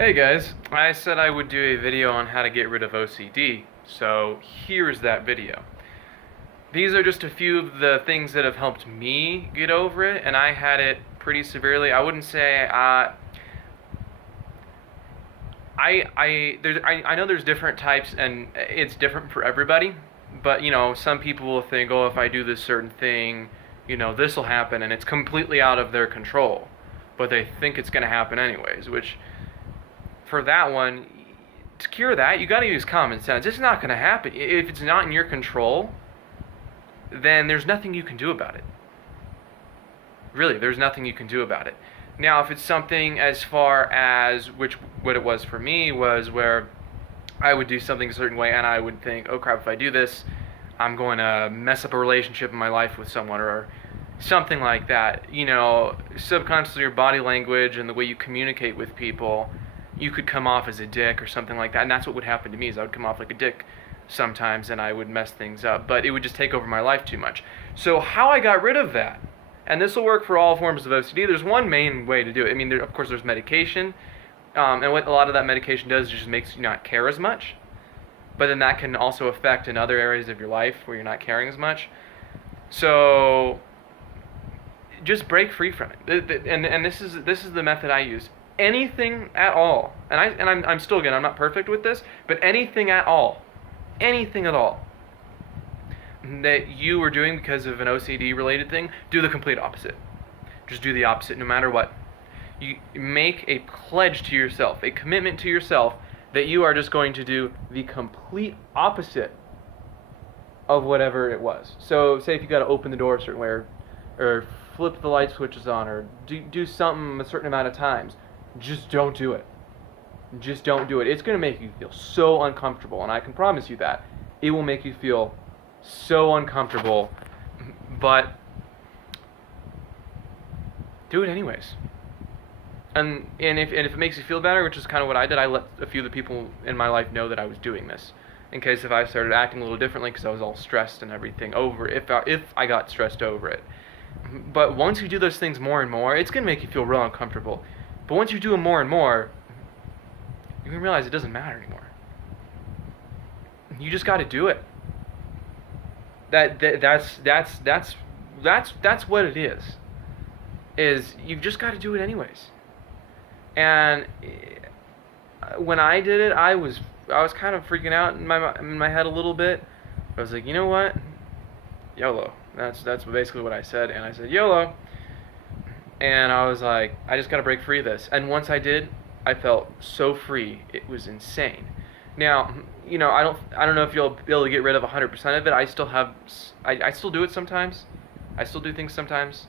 Hey guys, I said I would do a video on how to get rid of OCD, so here's that video. These are just a few of the things that have helped me get over it, and I had it pretty severely. I wouldn't say I know there's different types and it's different for everybody, but some people will think, oh, if I do this certain thing, this will happen, and it's completely out of their control, but they think it's going to happen anyways, which for that one, to cure that, you got to use common sense. It's not going to happen. If it's not in your control, then there's nothing you can do about it. Really, there's nothing you can do about it. Now, if it's something as far as, what it was for me was where I would do something a certain way and I would think, oh crap, if I do this, I'm going to mess up a relationship in my life with someone or something like that. Subconsciously your body language and the way you communicate with people, you could come off as a dick or something like that. And that's what would happen to me, is I would come off like a dick sometimes and I would mess things up. But it would just take over my life too much. So how I got rid of that, and this will work for all forms of OCD, there's one main way to do it. I mean, of course, there's medication. And what a lot of that medication does is just makes you not care as much. But then that can also affect in other areas of your life where you're not caring as much. So just break free from it. And this is the method I use. Anything at all, and I'm still, again, I'm not perfect with this, but anything at all that you were doing because of an OCD related thing, do the complete opposite. Just do the opposite no matter what. You make a pledge to yourself, a commitment to yourself, that you are just going to do the complete opposite of whatever it was. So say if you got to open the door a certain way, or flip the light switches on, or do something a certain amount of times, just don't do it. Just don't do it. It's going to make you feel so uncomfortable, and I can promise you that. It will make you feel so uncomfortable, but do it anyways. And if it makes you feel better, which is kind of what I did, I let a few of the people in my life know that I was doing this, in case if I started acting a little differently because I was all stressed and everything over it, if I got stressed over it. But once you do those things more and more, it's going to make you feel real uncomfortable. But once you do them more and more, you're going to realize it doesn't matter anymore. You just got to do it. That's what it is. Is you've just got to do it anyways. And when I did it, I was kind of freaking out in my head a little bit. I was like, you know what? YOLO. That's basically what I said, and I said YOLO. And I was like, I just got to break free of this. And once I did, I felt so free. It was insane. Now, I don't know if you'll be able to get rid of 100% of it. I still do it sometimes. I still do things sometimes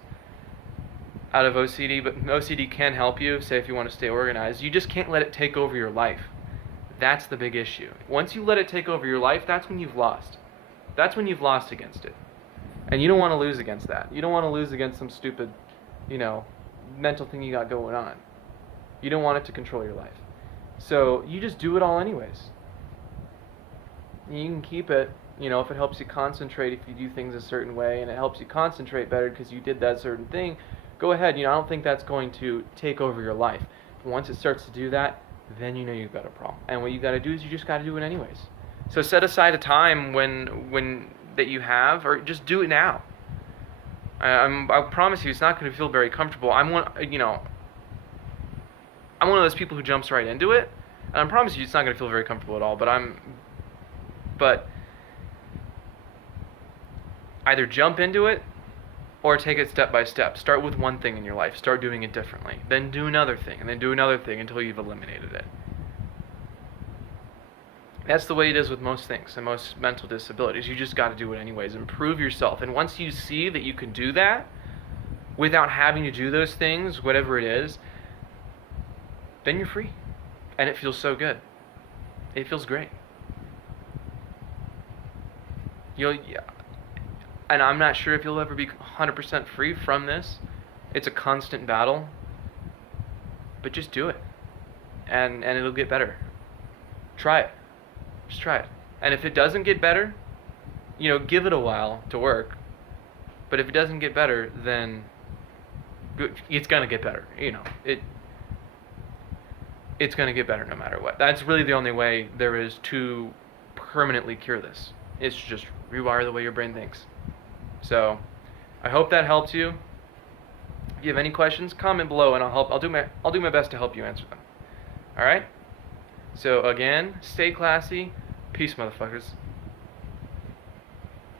out of OCD, but OCD can help you, say if you want to stay organized. You just can't let it take over your life. That's the big issue. Once you let it take over your life, that's when you've lost. That's when you've lost against it. And you don't want to lose against that. You don't want to lose against some stupid, mental thing you got going on. You don't want it to control your life. So you just do it all anyways. You can keep it, if it helps you concentrate, if you do things a certain way, and it helps you concentrate better because you did that certain thing, go ahead. I don't think that's going to take over your life. But once it starts to do that, then you've got a problem. And what you got to do is you just got to do it anyways. So set aside a time when that you have, or just do it now. I promise you, it's not going to feel very comfortable. I'm one of those people who jumps right into it, and I promise you, it's not going to feel very comfortable at all. But either jump into it or take it step by step. Start with one thing in your life. Start doing it differently. Then do another thing, and then do another thing until you've eliminated it. That's the way it is with most things and most mental disabilities. You just got to do it anyways. Improve yourself. And once you see that you can do that without having to do those things, whatever it is, then you're free. And it feels so good. It feels great. And I'm not sure if you'll ever be 100% free from this. It's a constant battle. But just do it. And it'll get better. Try it. Just try it. And if it doesn't get better, give it a while to work. But if it doesn't get better, then it's gonna get better. it's going to get better no matter what. That's really the only way there is to permanently cure this. It's just rewire the way your brain thinks. So, I hope that helps you. If you have any questions, comment below, and I'll do my best to help you answer them. All right. So again, stay classy. Peace, motherfuckers.